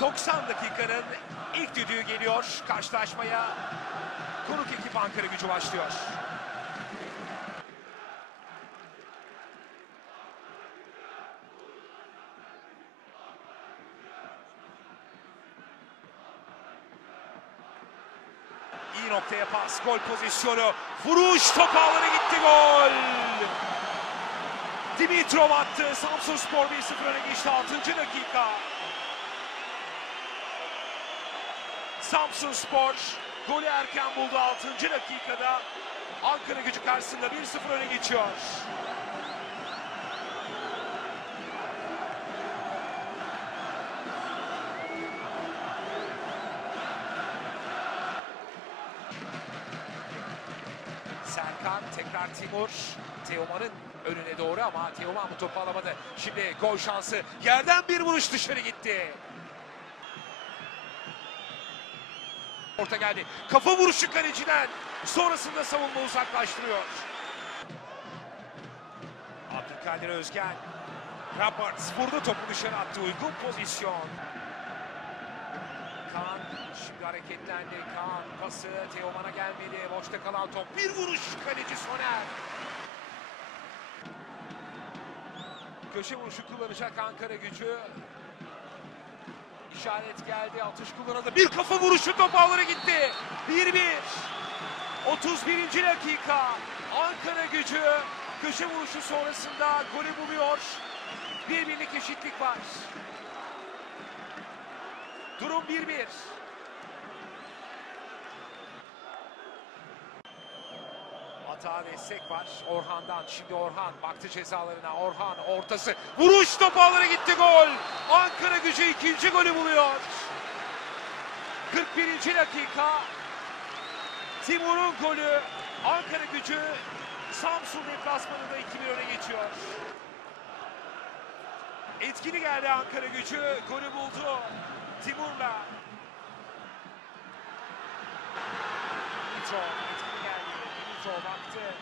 90 dakikanın ilk düdüğü geliyor. Karşılaşmaya konuk ekip Ankara gücü başlıyor. İyi noktaya pas, gol pozisyonu, vuruş top ağlara gitti gol. Dimitrov attı, Samsun Spor 1-0 öne geçti 6. dakika. Samsun Spor golü erken buldu 6. dakikada. Ankara gücü karşısında 1-0 öne geçiyor. Serkan tekrar Timur. Teoman'ın önüne doğru ama Teoman bu topu alamadı. Şimdi gol şansı. Yerden bir vuruş dışarı gitti. Orta geldi. Kafa vuruşu kaleciden. Sonrasında savunma uzaklaştırıyor. Abdülkadir Özgen. Roberts vurdu topu dışarı attı. Uygun pozisyon. Kaan şimdi hareketlendi. Kaan pası Teoman'a gelmedi. Boşta kalan top. Bir vuruş kaleci Soner. Köşe vuruşu kullanacak Ankara gücü. İşaret geldi. Atış kullanıldı. Bir kafa vuruşu top ağlara gitti. 1-1. 31. dakika. Ankara gücü köşe vuruşu sonrasında golü buluyor. Bir birlik eşitlik var. Durum 1-1. Hata destek var Orhan'dan. Şimdi Orhan baktı cezalarına. Orhan ortası. Vuruş top ağlara gitti gol. Ankara gücü ikinci golü buluyor. 41. dakika. Timur'un golü. Ankara gücü Samsun deplasmanında 2-1 öne geçiyor. Etkili geldi Ankara gücü. Golü buldu. Timur'la. Dimitrov etkili geldi. Dimitrov baktı.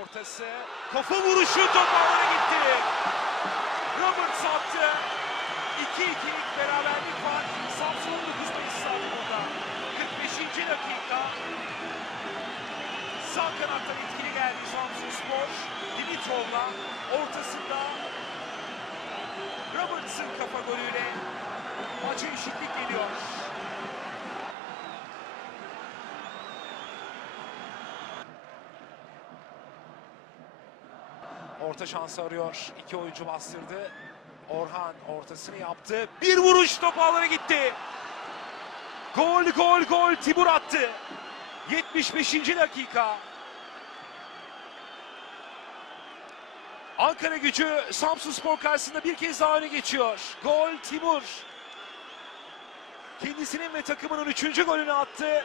Ortası. Kafa vuruşu top gitti. Roberts attı. 2-2'lik beraberlik var. Samsun 19 Mayıs stadionunda. 45. dakika. Sağ kanattan etkili geldi Samsun Spor. Dimitrov'la ortasında Roberts'ın kafa golüyle maça eşitlik geliyor. Orta şansı arıyor. İki oyuncu bastırdı. Orhan ortasını yaptı. Bir vuruş top ağlara gitti. Gol gol gol Timur attı. 75. dakika. Ankara gücü Samsun Spor karşısında bir kez daha öne geçiyor. Gol Timur. Kendisinin ve takımının üçüncü golünü attı.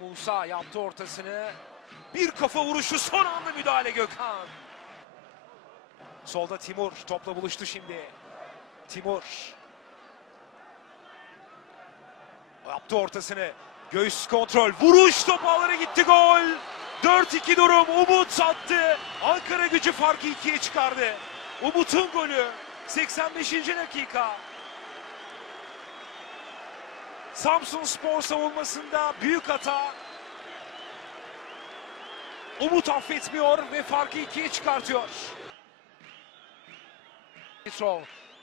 Musa yaptı ortasını. Bir kafa vuruşu son anda müdahale Gökhan. Solda Timur topla buluştu şimdi. Timur. Yaptı ortasını. Göğüs kontrol. Vuruş top ağlara gitti gol. 4-2 durum. Umut attı. Ankara gücü farkı ikiye çıkardı. Umut'un golü. 85. dakika. Samsun Spor savunmasında büyük hata. Umut affetmiyor ve farkı ikiye çıkartıyor. Petrov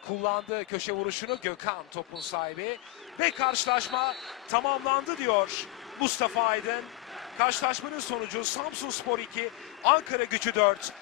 kullandı köşe vuruşunu Gökhan topun sahibi ve karşılaşma tamamlandı diyor Mustafa Aydın. Karşılaşmanın sonucu Samsun Spor 2, Ankara Gücü 4.